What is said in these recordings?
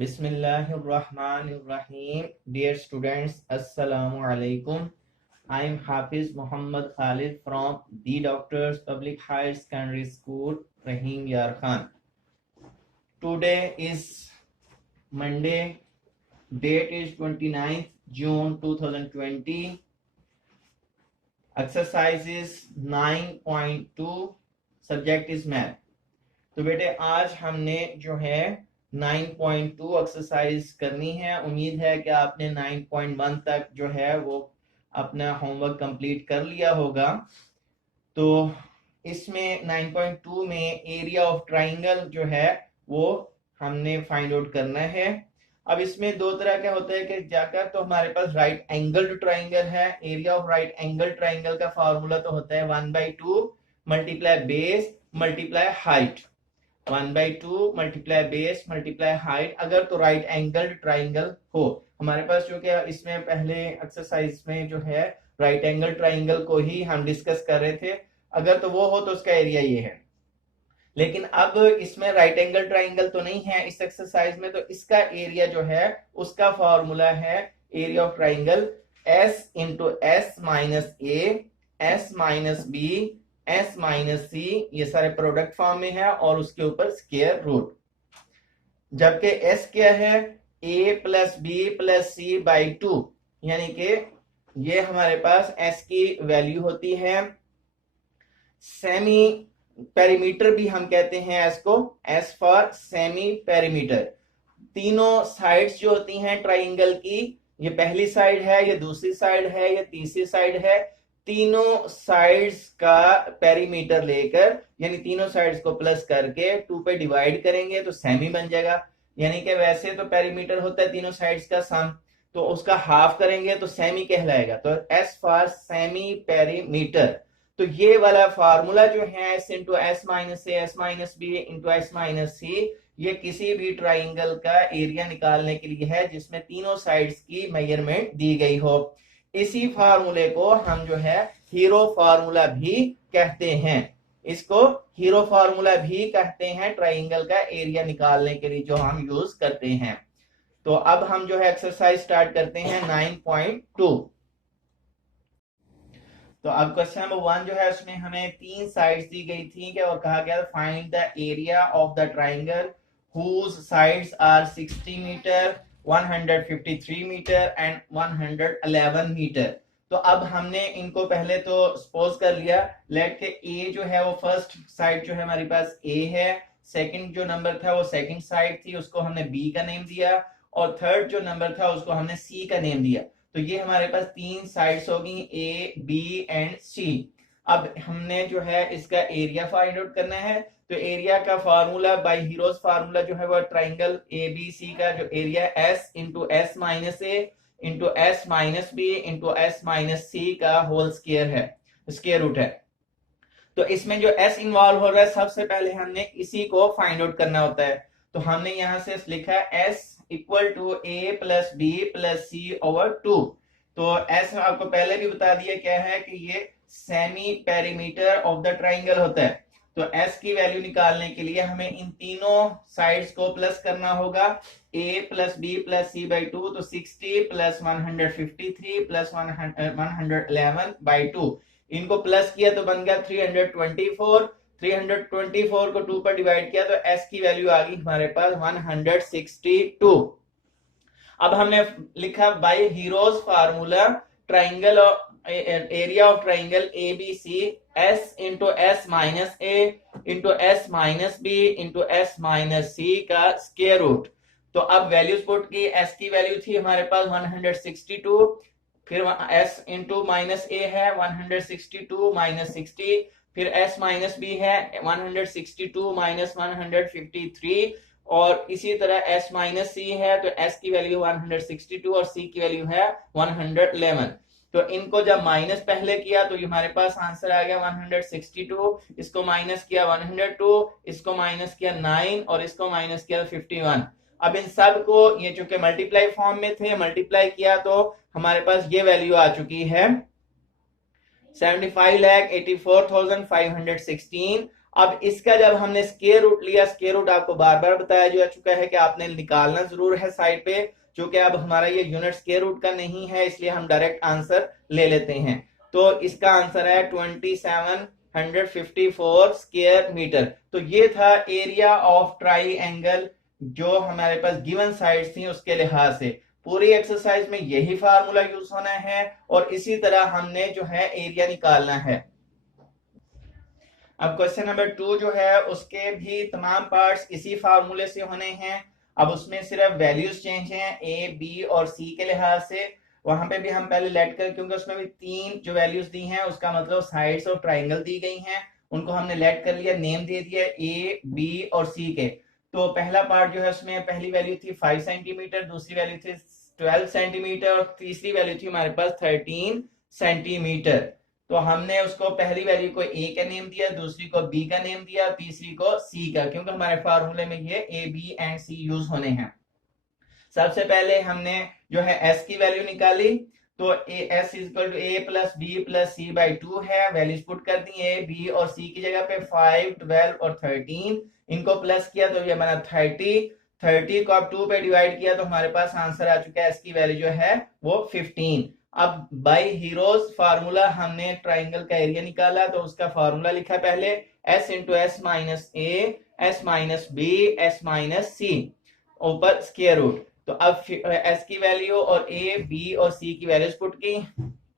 Bismillahirrahmanirrahim. Dear students, Assalamu alaikum. I am Hafiz Muhammad Khalid from The Doctors Public Higher Secondary School, Rahim Yar Khan. Today is Monday, date is 29th June 2020. Exercise is 9.2, subject is math. तो बेटे आज हमने जो है 9.2 exercise करनी है। उम्मीद है कि आपने 9.1 तक जो है वो अपना होमवर्क कंप्लीट कर लिया होगा। तो इसमें 9.2 में एरिया ऑफ ट्राइंगल जो है वो हमने फाइंड आउट करना है। अब इसमें दो तरह का होता है कि जाकर तो हमारे पास राइट एंगल ट्राइंगल है। Area of right angle triangle का फार्मूला तो होता है 1/2 multiply base multiply height. 1/2 multiply base multiply height अगर तो राइट एंगल ट्राइंगल हो। हमारे पास जो कि इसमें पहले एक्सरसाइज में जो है राइट एंगल ट्राइंगल को ही हम डिस्कस कर रहे थे। अगर तो वो हो तो उसका एरिया ये है, लेकिन अब इसमें राइट एंगल ट्राइंगल तो नहीं है इस एक्सरसाइज में, तो इसका एरिया जो है उसका फॉर्मूला है area of triangle S into S minus A S minus b S minus c, ये सारे प्रोडक्ट फॉर्म में है और उसके ऊपर स्क्वायर रूट। जबकि S क्या है A plus B plus C by 2, यानी कि ये हमारे पास S की वैल्यू होती है। सेमी पेरीमीटर भी हम कहते हैं S को, S फॉर सेमी पेरीमीटर। तीनों साइड्स जो होती हैं ट्राइंगल की, ये पहली साइड है, ये दूसरी साइड है, ये तीसरी साइड है, तीनों साइड्स का पेरीमीटर लेकर यानी तीनों साइड्स को प्लस करके 2 पे डिवाइड करेंगे तो सेमी बन जाएगा। यानी कि वैसे तो पेरीमीटर होता है तीनों साइड्स का सम, तो उसका हाफ करेंगे तो सेमी कहलाएगा। तो S फॉर सेमी पेरीमीटर। तो ये वाला फार्मूला जो है S into S minus A S minus b into S minus c, ये किसी भी ट्राइंगल का एरिया निकालने के लिए है जिसमें तीनों साइड्स की मेजरमेंट दी गई हो। इसी फार्मूले को हम जो है हीरो फार्मूला भी कहते हैं। इसको हीरो फार्मूला भी कहते हैं ट्राइंगल का एरिया निकालने के लिए जो हम यूज करते हैं। तो अब हम जो है एक्सरसाइज स्टार्ट करते हैं 9.2। तो अब क्वेश्चन नंबर 1 जो है उसमें हमें 3 साइड्स दी गई थी और कहा गया find the area of the triangle whose sides are 60 metre 153 metre and 111 metre. तो अब हमने इनको पहले तो सपोज कर लिया, लेट के ए जो है वो फर्स्ट साइड जो है हमारे पास ए है, सेकंड जो नंबर था वो सेकंड साइड थी उसको हमने बी का नेम दिया, और थर्ड जो नंबर था उसको हमने सी का नेम दिया। तो ये हमारे पास 3 साइड्स होगी ए बी एंड सी। अब हमने जो है इसका एरिया फाइंड आउट करना है। तो एरिया का फार्मूला बाय हीरोज फार्मूला जो है वो ट्राइंगल ए बी सी का जो area s into S minus a into S minus b into S minus c का होल स्क्वायर है, स्क्वायर रूट है। तो इसमें जो एस इन्वॉल्व हो रहा है सबसे पहले हमने इसी को फाइंड आउट करना होता है। तो हमने यहां से लिखा है S equal to A plus B plus C over 2। तो एस आपको पहले भी बता दिया क्या है कि ये semi perimeter of the triangle होता है। तो S की वैल्यू निकालने के लिए हमें इन तीनों साइड्स को प्लस करना होगा। A plus B plus C by 2, तो 60 प्लस 153 प्लस 111 बाई 2, इनको प्लस किया तो बन गया 324। 324 को 2 पर डिवाइड किया तो S की वैल्यू आ गई हमारे पास 162। अब हमने लिखा by heroes formula triangle area of triangle A B c S into S minus a into S minus b into S minus c का स्क्वायर रूट। तो अब वैल्यूज पुट की, S की वैल्यू थी हमारे पास 162, फिर S इंटू माइनस ए है 162 minus 60, फिर S माइनस बी है 162 माइनस 153, और इसी तरह S माइनस सी है तो S की वैल्यू 162 और C की वैल्यू है 111। तो इनको जब माइनस पहले किया तो हमारे पास आंसर आ गया 162, इसको माइनस किया 102, इसको माइनस किया 9 और इसको माइनस किया 51। अब इन सब को ये चूंकि मल्टीप्लाई फॉर्म में थे, मल्टीप्लाई किया तो हमारे पास ये वैल्यू आ चुकी है 75,84,516 अब इसका जब हमने स्क्वायर रूट लिया, स्क्वायर रूट आपको बार बार बताया जा चुका है कि आपने निकालना जरूर है साइड पे, क्योंकि अब हमारा ये यूनिट स्क्वायर रूट का नहीं है, इसलिए हम डायरेक्ट आंसर ले लेते हैं। तो इसका आंसर है 2754 स्क्वायर मीटर। तो ये था एरिया ऑफ ट्राइंगल जो हमारे पास गिवन साइड्स थी उसके लिहाज से। पूरी एक्सरसाइज में यही फार्मूला यूज होना है और इसी तरह हमने जो है एरिया निकालना है। अब क्वेश्चन नंबर 2 जो है उसके भी तमाम पार्ट्स इसी फार्मूले से होने हैं। अब उसमें सिर्फ वैल्यूज चेंज हैं ए बी और सी के लिहाज से। वहां पे भी हम पहले लेट कर, क्योंकि उसमें भी 3 जो वैल्यूज दी हैं उसका मतलब साइड्स ऑफ ट्राइंगल दी गई हैं, उनको हमने लेट कर लिया, नेम दे दिया ए बी और सी के। तो पहला पार्ट जो है उसमें पहली वैल्यू थी 5 सेंटीमीटर, दूसरी वैल्यू थी 12 सेंटीमीटर और तीसरी वैल्यू थी हमारे पास 13 सेंटीमीटर। तो हमने उसको पहली वैल्यू को ए का नेम दिया, दूसरी को बी का नेम दिया, तीसरी को सी का, क्योंकि हमारे फार्मूले में ये A B and C use होने हैं। सबसे पहले हमने जो है एस की वैल्यू निकाली, तो S equal to A plus B plus C by 2 है। वैल्यूज पुट कर दी ए बी और सी की जगह पे 5 12 और 13, इनको प्लस किया तो ये बना 30 को आप 2 पे डिवाइड किया तो हमारे पास आंसर आ चुका है, एस की वैल्यू जो है वो 15। अब बाय हीरोज फार्मूला हमने ट्राइंगल का एरिया निकाला, तो उसका फार्मूला लिखा पहले s into S minus A S minus B S minus c ऊपर स्क्वायर रूट। तो अब एस की वैल्यू और ए बी और सी की वैल्यूज पुट की।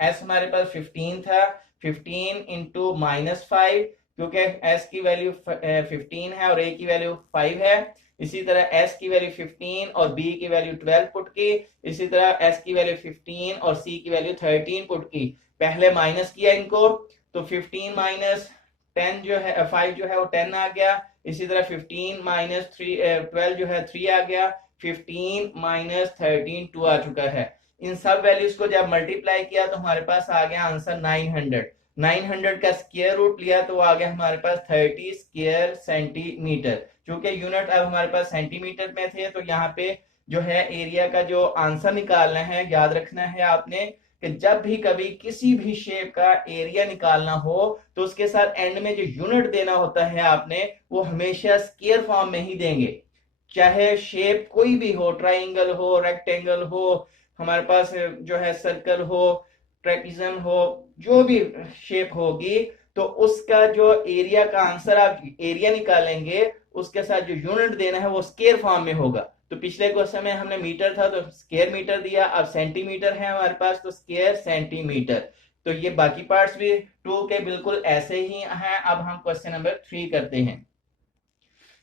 एस हमारे पास 15 था, 15 इंटू माइनस 5, क्योंकि एस की वैल्यू 15 है और ए की वैल्यू 5 है। इसी तरह एस की वैल्यू 15 और बी की वैल्यू 12 पुट की। इसी तरह एस की वैल्यू 15 और सी की वैल्यू 13 पुट की। पहले माइनस किया इनको, तो 15 माइनस 10 जो है 5 जो है वो 10 आ गया। इसी तरह 15 माइनस 12 जो है 3 आ गया। 15 माइनस 13 2 आ चुका है। इन सब वैल्यूज को जब मल्टीप्लाई किया तो हमारे पास आ गया आंसर 900। 900 का स्क्वायर रूट लिया तो आ गया हमारे पास 30 स्क्वायर सेंटीमीटर। क्योंकि यूनिट अब हमारे पास सेंटीमीटर में थे, तो यहाँ पे जो है एरिया का जो आंसर निकालना है, याद रखना है आपने कि जब भी कभी किसी भी शेप का एरिया निकालना हो तो उसके साथ एंड में जो यूनिट देना होता है आपने, वो हमेशा स्क्वायर फॉर्म में ही देंगे। चाहे शेप कोई भी हो, ट्राइंगल हो, रेक्टेंगल हो, हमारे पास जो है सर्कल हो, ट्रेपिज्म हो, जो भी शेप होगी, तो उसका जो एरिया का आंसर आप एरिया निकालेंगे उसके साथ जो यूनिट देना है वो स्क्वायर फॉर्म में होगा। तो पिछले क्वेश्चन में हमने मीटर था तो स्क्वायर मीटर दिया, अब सेंटीमीटर है हमारे पास तो स्क्वायर सेंटीमीटर। तो ये बाकी पार्ट्स भी 2 के बिल्कुल ऐसे ही हैं। अब हम क्वेश्चन नंबर 3 करते हैं।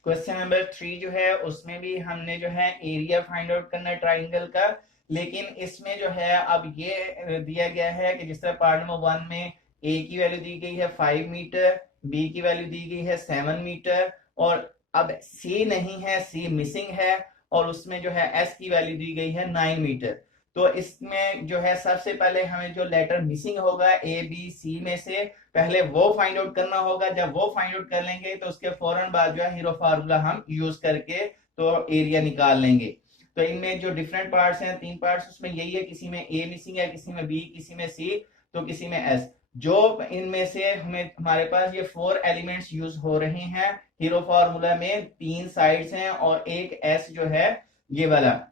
क्वेश्चन नंबर 3 जो है उसमें भी हमने जो है एरिया फाइंड आउट करना है ट्राइंगल का, लेकिन इसमें जो है अब ये दिया गया है कि जिस तरह पार्ट नंबर 1 में ए की वैल्यू दी गई है 5 मीटर, बी की वैल्यू दी गई है 7 मीटर, और अब सी नहीं है, सी मिसिंग है, और उसमें जो है एस की वैल्यू दी गई है 9 मीटर। तो इसमें जो है सबसे पहले हमें जो लेटर मिसिंग होगा ए बी सी में से, पहले वो फाइंड आउट करना होगा। जब वो फाइंड आउट कर लेंगे तो उसके फौरन बाद जो है हीरो फार्मूला हम यूज करके तो एरिया निकाल लेंगे। तो इनमें जो डिफरेंट पार्ट्स हैं, 3 पार्ट्स, उसमें यही है, किसी में ए मिसिंग है, किसी में बी, किसी में सी, तो किसी में एस। जो इनमें से हमें हमारे पास ये 4 एलिमेंट्स यूज हो रहे हैं हीरो फार्मूला में, 3 साइड्स हैं और एक एस जो है ये वाला।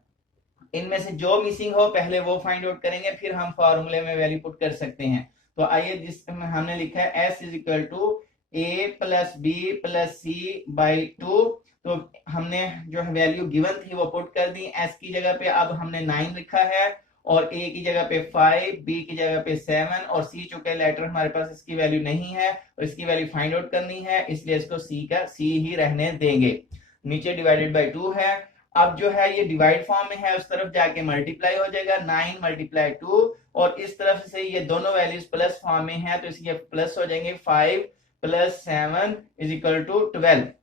इनमें से जो मिसिंग हो पहले वो फाइंड आउट करेंगे, फिर हम फार्मूले में वैल्यू पुट कर सकते हैं। तो आइए, जिसमें हमने लिखा है S is equal to A plus B plus C by 2। तो हमने जो है वैल्यू गिवन थी वो पुट कर दी। एस की जगह पे अब हमने 9 लिखा है, और ए की जगह पे 5, बी की जगह पे 7, और सी चूंकि लेटर हमारे पास इसकी वैल्यू नहीं है और इसकी वैल्यू फाइंड आउट करनी है, इसलिए इसको सी का सी ही रहने देंगे। नीचे डिवाइडेड बाई 2 है। अब जो है ये डिवाइड फॉर्म में है, उस तरफ जाके मल्टीप्लाई हो जाएगा 9 मल्टीप्लाई 2, और इस तरफ से ये दोनों वैल्यूज प्लस फॉर्म में है तो इसलिए प्लस हो जाएंगे। 5 प्लस 7 इज इक्वल टू 12।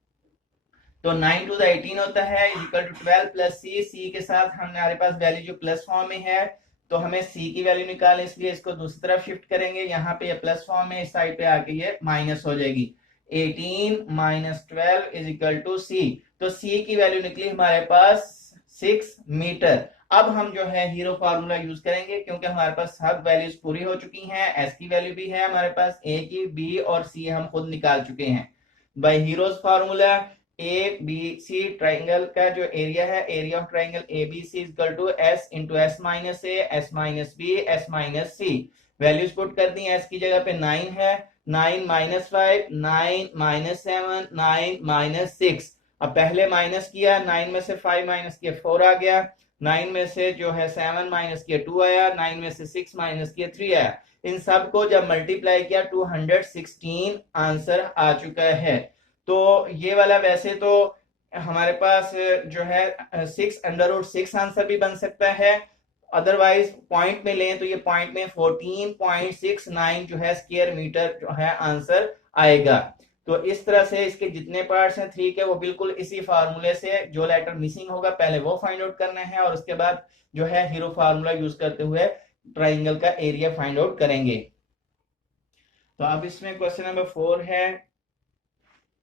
तो 9 टू 18 होता है इज इक्वल टू 12 प्लस सी। सी के साथ हमारे पास वैल्यू जो प्लस फॉर्म में है, तो हमें सी की वैल्यू निकालने, इसलिए इसको दूसरी तरफ शिफ्ट करेंगे। यहाँ पे ये प्लस फॉर्म में, इस साइड पे आके ये माइनस हो जाएगी। 18 माइनस 12 इज इक्वल टू सी। तो सी की वैल्यू निकली हमारे पास 6 मीटर। अब हम जो है हीरो फार्मूला यूज करेंगे, क्योंकि हमारे पास सब वैल्यूज पूरी हो चुकी हैं। एस की वैल्यू भी है हमारे पास, ए की, बी और सी हम खुद निकाल चुके हैं। By heroes formula A B C triangle का जो एरिया है, area of triangle A B C equal to S into S minus A, S minus B, S minus C. Values put कर दी, एस की जगह पे 9 है, 9 माइनस 5, 9 माइनस 7, 9 माइनस 6। अब पहले माइनस किया, 9 में से 5 माइनस किया 4 आ गया, 9 में से जो है 7 माइनस किया 2 आया, 9 में से 6 माइनस किया 3 आया। इन सब को जब मल्टीप्लाई किया 216 आंसर आ चुका है। तो ये वाला वैसे तो हमारे पास जो है 6 आंसर भी बन सकता है, अदरवाइज पॉइंट में लें तो ये पॉइंट में 14.69 जो है स्क्वायर मीटर जो है आंसर आएगा। तो इस तरह से इसके जितने पार्ट्स हैं 3 के, वो बिल्कुल इसी फार्मूले से जो लेटर मिसिंग होगा पहले वो फाइंड आउट करना है, और उसके बाद जो है हीरो फार्मूला यूज करते हुए ट्राइंगल का एरिया फाइंड आउट करेंगे। तो अब इसमें क्वेश्चन नंबर 4 है,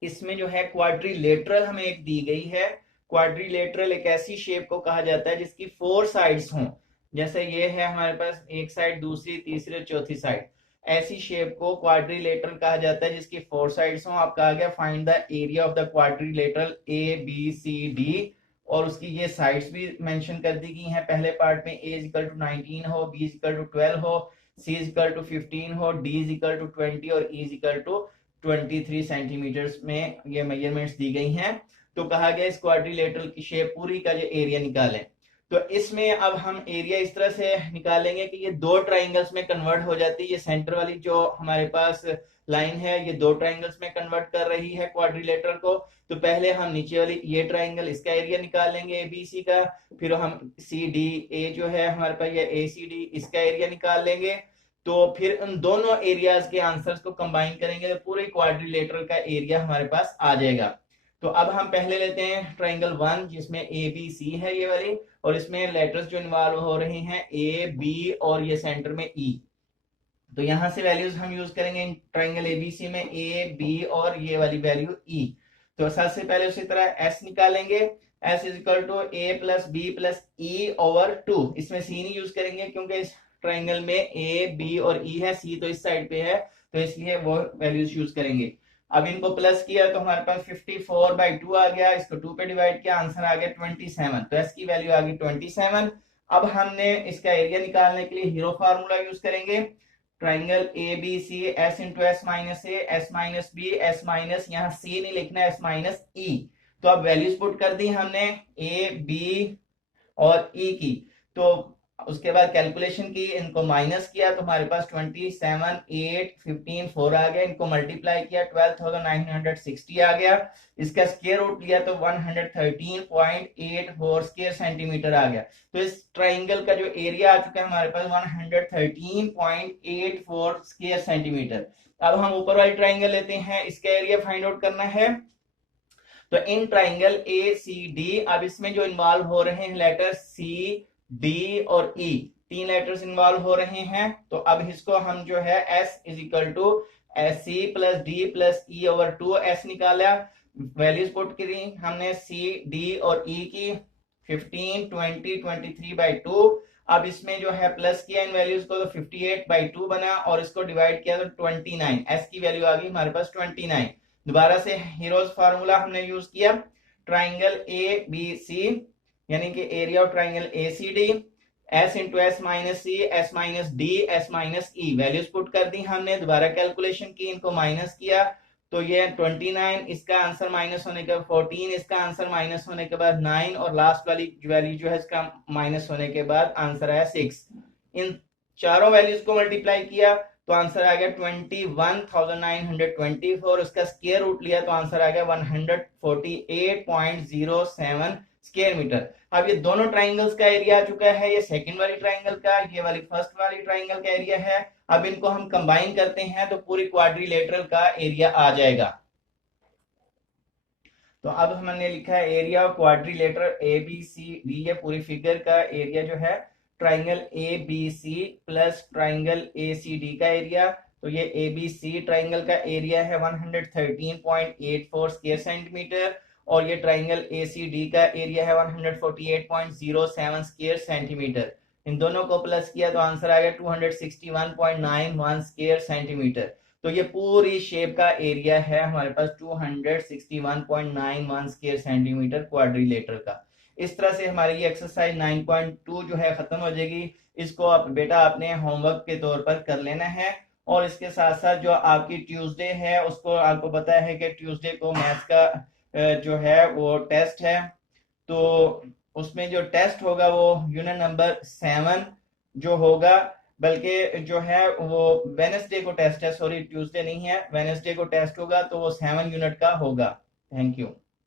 इसमें जो है क्वाड्रिलेटरल हमें एक दी गई है। क्वाड्रिलेटरल एक ऐसी शेप को कहा जाता है जिसकी 4 साइड्स हों, जैसे ये है हमारे पास एक साइड, दूसरी, तीसरी, चौथी साइड। ऐसी शेप को क्वाड्रिलेटरल कहा जाता है जिसकी 4 साइड्स हों। आपका आ गया find the area of the quadrilateral A B C D, और उसकी ये साइड्स भी मेंशन कर दी गई हैं। पहले पार्ट में a इक्वल टू 19 हो, b इक्वल टू 12 हो, c इक्वल टू 15 हो, d इक्वल टू 20 और e इक्वल टू 23 सेंटीमीटर्स में ये मेजरमेंट्स दी गई हैं। तो कहा गया इस क्वाड्रिलेटरल की शेप पूरी का जो एरिया निकालें। तो इसमें अब हम एरिया इस तरह से निकालेंगे कि ये दो ट्राइंगल्स में कन्वर्ट हो जाती है। ये सेंटर वाली जो हमारे पास लाइन है ये दो ट्राइंगल्स में कन्वर्ट कर रही है क्वाड्रिलेटरल को। तो पहले हम नीचे वाली ये ट्राइंगल, इसका एरिया निकालेंगे ए बी सी का, फिर हम सी डी ए जो है हमारे पास ये ए सी डी, इसका एरिया निकाल लेंगे। तो फिर उन दोनों एरियाज के आंसर्स को कंबाइन करेंगे तो पूरे क्वाड्रिलेटरल का एरिया हमारे पास आ जाएगा। तो अब हम पहले लेते हैं ट्राइंगल 1 जिसमें ए बी सी है ये वाली, और इसमें लेटर्स जो इन्वॉल्व हो रहे हैं ए बी और ये सेंटर में ई। तो यहां से वैल्यूज हम यूज करेंगे इन ट्राइंगल एबीसी में ए बी और ये वाली वैल्यू ई। तो सबसे पहले उसी तरह एस निकालेंगे, S is equal to A plus B plus E over 2। इसमें सी नहीं यूज करेंगे क्योंकि इस ट्राइंगल में ए बी और ई है, सी तो इस साइड पे है, तो इसलिए वो वैल्यूज यूज करेंगे। अब इनको प्लस किया तो हमारे पास 54/2 आ गया, इसको 2 पे डिवाइड किया, आंसर आ गया 27। तो एस की वैल्यू आ गई 27। अब हमने इसका एरिया निकालने के लिए हीरो फार्मूला यूज करेंगे। Triangle A B C, S into S minus A, S minus B, S minus, यहाँ सी नहीं लिखना, एस माइनस ई। तो अब वैल्यूज पुट कर दी हमने ए बी और ई की। तो उसके बाद कैलकुलेशन की, इनको माइनस किया तो हमारे पास 27, 8, 15, 4 आ गया। इनको मल्टीप्लाई किया 12,960 आ गया। इसका स्क्वायर रूट लिया तो 113.84 स्क्वायर सेंटीमीटर आ गया। तो इस ट्राइंगल का जो एरिया आ चुका है हमारे पास 113.84 स्क्वायर सेंटीमीटर। अब हम ऊपर वाली ट्राइंगल लेते हैं, इसका एरिया फाइंड आउट करना है। तो in triangle A C D, अब इसमें जो इन्वॉल्व हो रहे हैं लेटर सी डी और ई, 3 लेटर्स इन्वॉल्व हो रहे हैं। तो अब इसको हम जो है S is equal to S C plus D plus E over 2 S निकाला। वैल्यूज पुट करी हमने सी डी और ई की, 15, 20, 23/2। अब इसमें जो है प्लस किया इन वैल्यूज को तो 58/2 बना, और इसको डिवाइड किया तो 29, एस की वैल्यू आ गई हमारे पास 29। दोबारा से हीरोज फार्मूला हमने यूज किया, ट्राइंगल ए बी सी यानी कि area of triangle A C D, S into S minus C, S minus D, S minus E. Values put कर दी हमने, दोबारा कैलकुलेशन की, इनको माइनस किया तो ये 29, इसका आंसर माइनस होने के बाद 14, इसका आंसर माइनस होने के बाद 9, और लास्ट वाली वैल्यू जो है इसका माइनस होने के बाद आंसर आया 6। इन चारों वैल्यूज को मल्टीप्लाई किया तो आंसर आ गया 21,924। उसका स्क्वायर रूट लिया तो आंसर आ गया 148.07 स्क्वायर मीटर। अब ये दोनों ट्राइंगल्स का एरिया आ चुका है, ये सेकंड वाली ट्राइंगल का, ये वाली फर्स्ट वाली ट्राइंगल का एरिया है। अब इनको हम कंबाइन करते हैं तो पूरी क्वाड्रिलेटरल का एरिया आ जाएगा। तो अब हमने लिखा है area of quadrilateral A B C D, ये पूरी फिगर का एरिया जो है triangle A B C plus triangle A C D का एरिया। तो ये ए बी सी ट्राइंगल का एरिया है 113.84 स्क्वायर सेंटीमीटर, और ये ट्राइंगल ए सी डी का एरिया है 148.07 स्क्वायर सेंटीमीटर। इन दोनों को प्लस किया तो आंसर आ गया 261.91 स्क्वायर सेंटीमीटर। तो ये पूरी शेप का एरिया है हमारे पास 261.91 स्क्वायर सेंटीमीटर क्वाड्रिलेटर का। इस तरह से हमारी ये एक्सरसाइज 9.2 जो है खत्म हो जाएगी। इसको आप बेटा आपने होमवर्क के तौर पर कर लेना है। और इसके साथ साथ जो आपकी ट्यूसडे है उसको आपको पता है कि ट्यूसडे को मैथ्स का जो है वो टेस्ट है। तो उसमें जो टेस्ट होगा वो यूनिट नंबर 7 जो होगा, बल्कि जो है वो वेनेसडे को टेस्ट है, सॉरी ट्यूसडे नहीं है, वेनेसडे को टेस्ट होगा, तो वो 7 यूनिट का होगा। Thank you.